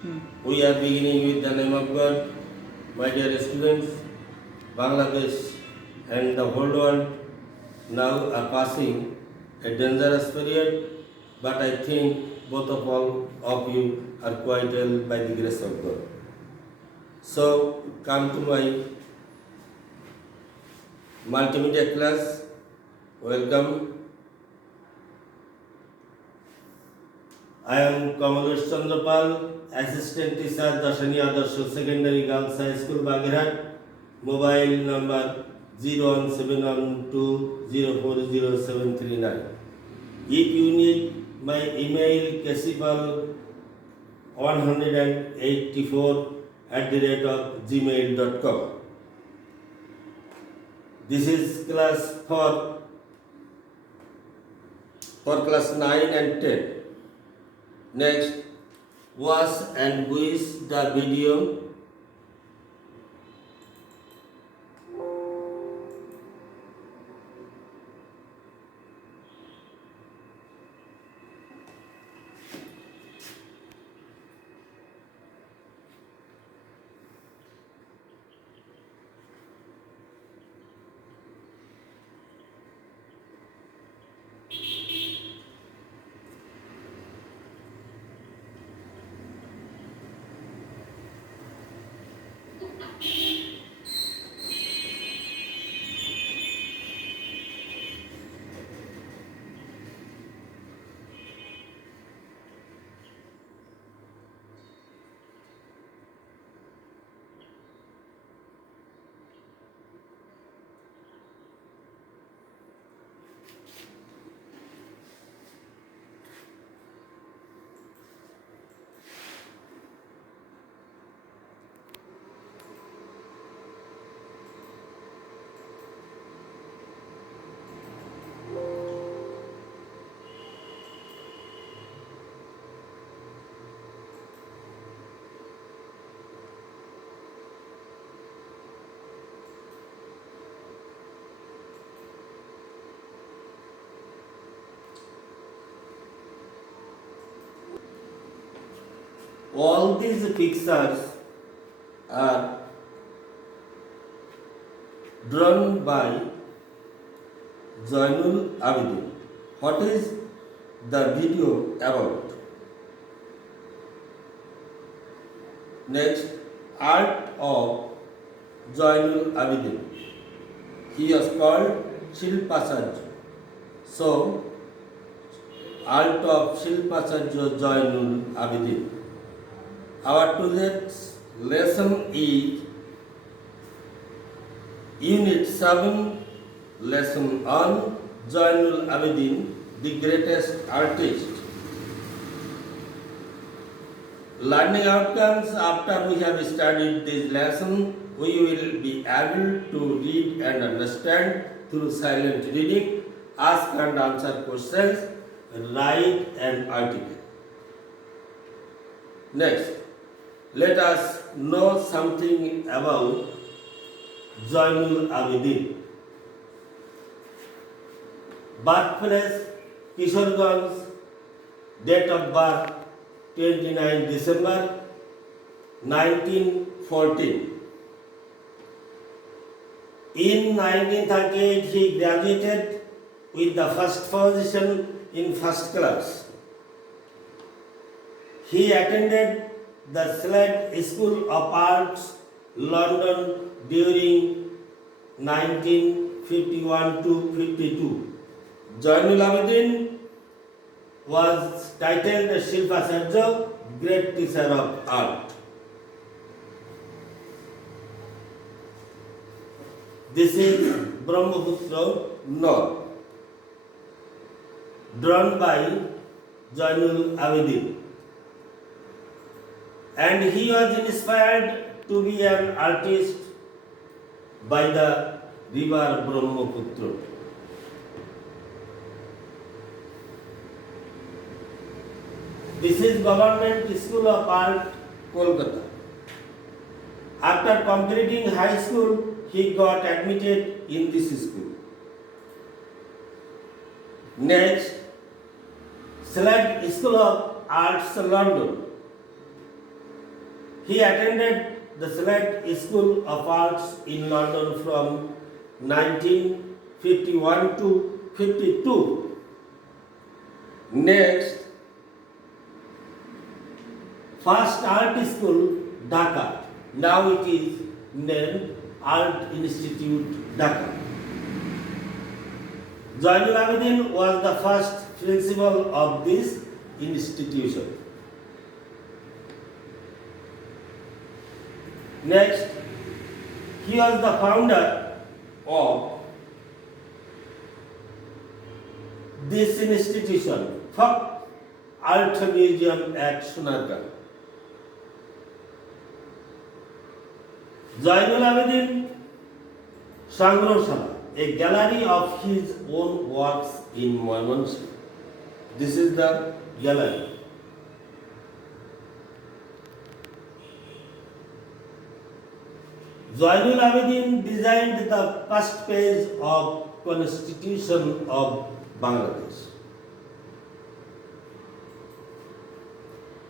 We are beginning with the name of God. My dear students, Bangladesh and the whole world now are passing a dangerous period, but I think both of all of you are quite well by the grace of God. So come to my multimedia class. Welcome. I am Kamalesh Chandrapal, Assistant Teacher, Dashani Adarsho Secondary Girls High School, Bagherat. Mobile number 01712040739. If you need my email, kasifal184@gmail.com. This is class for class 9 and 10. Next, watch and watch the video. All these pictures are drawn by Zainul Abidin. What is the video about? Next, art of Zainul Abidin. He was called Shilpacharya. So, art of Shilpacharya Zainul Abidin. Our today's lesson is Unit 7, lesson on Zainul Abidin, the greatest artist. Learning outcomes. After we have studied this lesson, we will be able to read and understand through silent reading, ask and answer questions, write an article. Next, let us know something about Zainul Abidin. Birthplace Kishoreganj, date of birth 29 December 1914. In 1938, he graduated with the first position in first class. He attended the Slade School of Arts, London during 1951 to 52. Zainul Abidin was titled Shilpacharya, Great Teacher of Art. This is Brahmaputra North, drawn by Zainul Abidin. And he was inspired to be an artist by the river Brahmaputra. This is Government School of Art, Kolkata. After completing high school, he got admitted in this school. Next, Slade School of Arts, London. He attended the Select School of Arts in London from 1951 to 52. Next, first art school, Dhaka. Now it is named Art Institute, Dhaka. Zainul Abidin was the first principal of this institution. Next, he was the founder of this institution, Folk Art Museum at Sunargarh. Zainul Abidin Sangroshala, a gallery of his own works in Mymensingh. This is the gallery. Zainul Abidin designed the first page of Constitution of Bangladesh.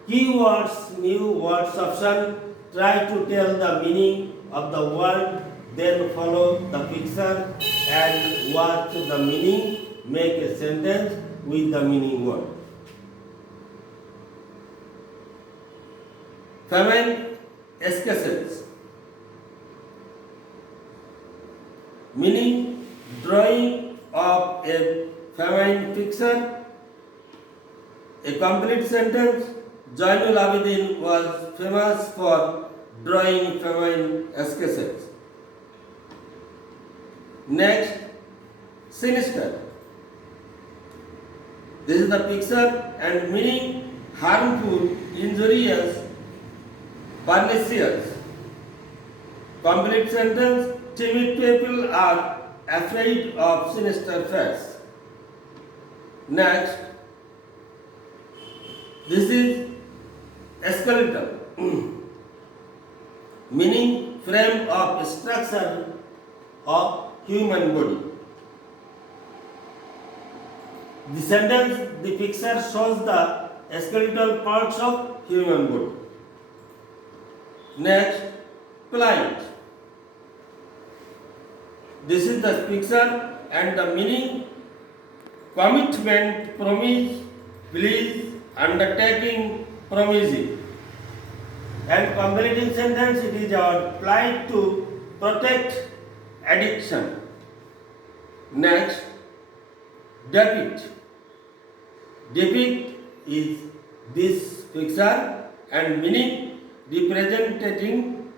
Keywords, new words option, try to tell the meaning of the word, then follow the picture and watch the meaning, make a sentence with the meaning word. Famine escasses. Meaning, drawing of a famine picture. A complete sentence. Zainul Abidin was famous for drawing famine escasses. Next, sinister. This is the picture and meaning harmful, injurious, pernicious. Complete sentence. Timid people are afraid of sinister fates. Next, this is skeletal, meaning frame of structure of human body. The sentence, the picture shows the skeletal parts of human body. Next, plight. This is the picture and the meaning, commitment, promise, please, undertaking, promising. And completing sentence, it is our plight to protect addiction. Next, depict. Depict is this picture and meaning representing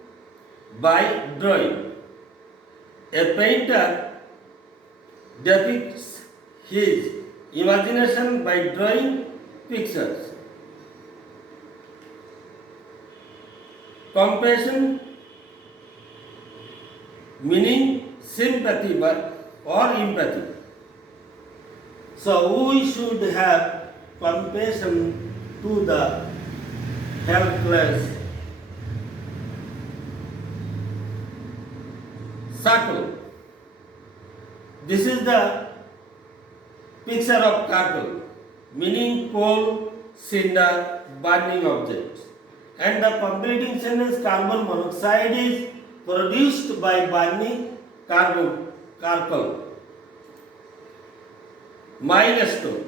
by drawing. A painter depicts his imagination by drawing pictures. Compassion, meaning sympathy or empathy. So we should have compassion to the helpless. Circle. This is the picture of charcoal, meaning coal, cinder, burning objects. And the completing sentence, carbon monoxide is produced by burning charcoal. Milestone.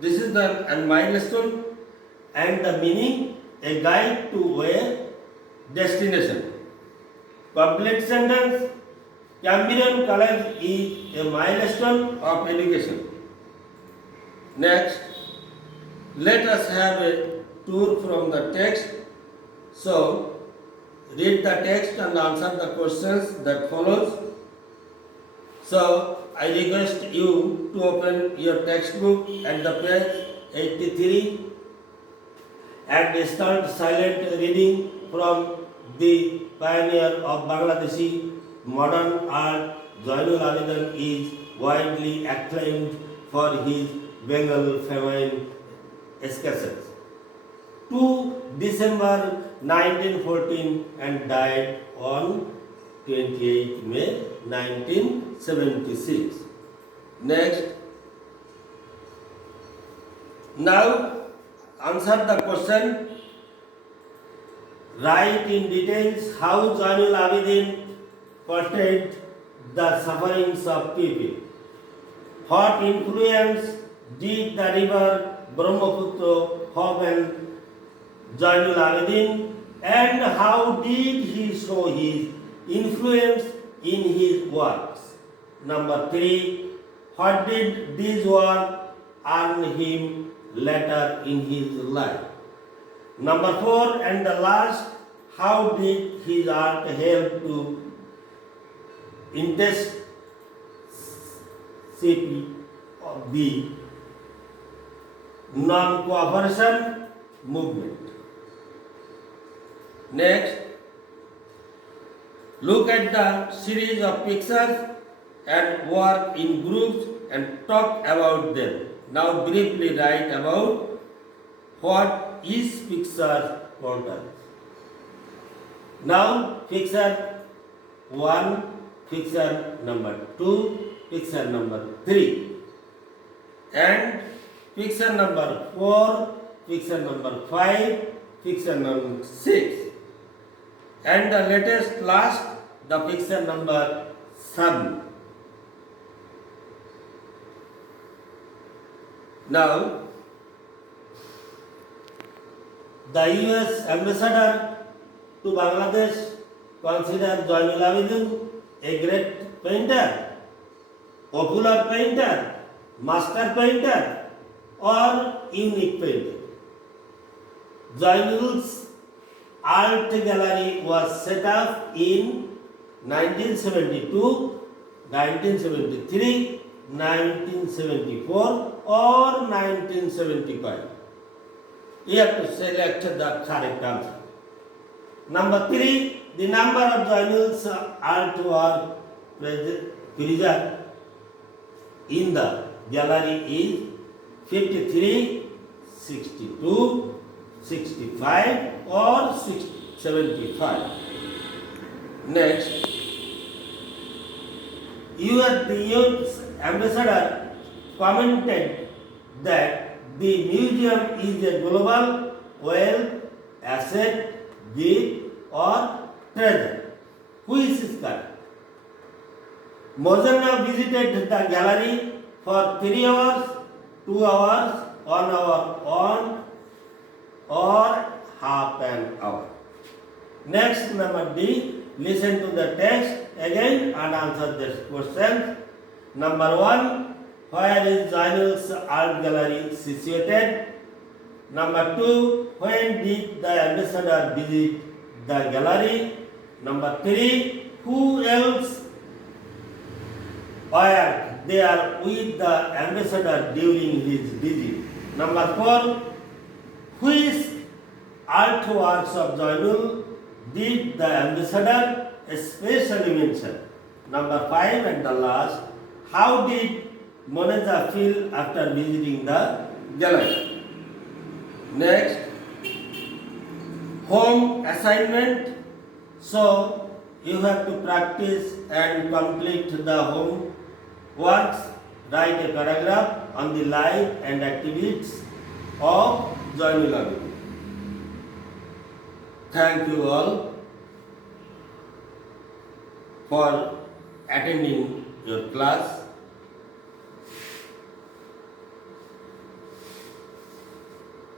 This is the milestone and the meaning, a guide to a destination. Complete sentence, Cambrian College is a milestone of education. Next, let us have a tour from the text. So, read the text and answer the questions that follows. So, I request you to open your textbook at the page 83 and start silent reading from the pioneer of Bangladeshi modern art. Zainul Abidin is widely acclaimed for his Bengal famine sketches. 2 December 1914 and died on 28 May 1976. Next, now answer the question. Write in details how Zainul Abidin portrayed the sufferings of people. What influence did the river Brahmaputra have on Zainul Abidin, and how did he show his influence in his works? Number 3. What did this work earn him later in his life? Number 4 and the last, how did his art help to intensity of the non-cooperation movement? Next, look at the series of pictures and work in groups and talk about them. Now briefly write about what each picture portrays. Now picture 1, picture number 2, picture number 3, and picture number 4, picture number 5, picture number 6, and the last, the picture number 7. Now, the US ambassador to Bangladesh considered Zainul Abidin a great painter, popular painter, master painter, or unique painter. Zainul's art gallery was set up in 1972, 1973, 1974 or 1975. You have to select the correct answer. Number 3, the number of Zainul's artwork preserved in the gallery is 53, 62, 65 or 75. Next, the US ambassador commented that the museum is a global wealth, asset, gift or treasure. Who is correct? Mozanna visited the gallery for 3 hours, 2 hours, 1 hour on or half an hour. Next, number D, listen to the text again and answer this question. Number 1, where is Zainul's art gallery situated? Number 2, when did the ambassador visit the gallery? Number 3, who else were there with the ambassador during his visit? Number 4, which artworks of Zainul did the ambassador especially mention? Number 5 and the last, how did Moneza feel after visiting the gallery? Next, home assignment. So you have to practice and complete the home works. Write a paragraph on the life and activities of Zainul Abidin. Thank you all for attending your class.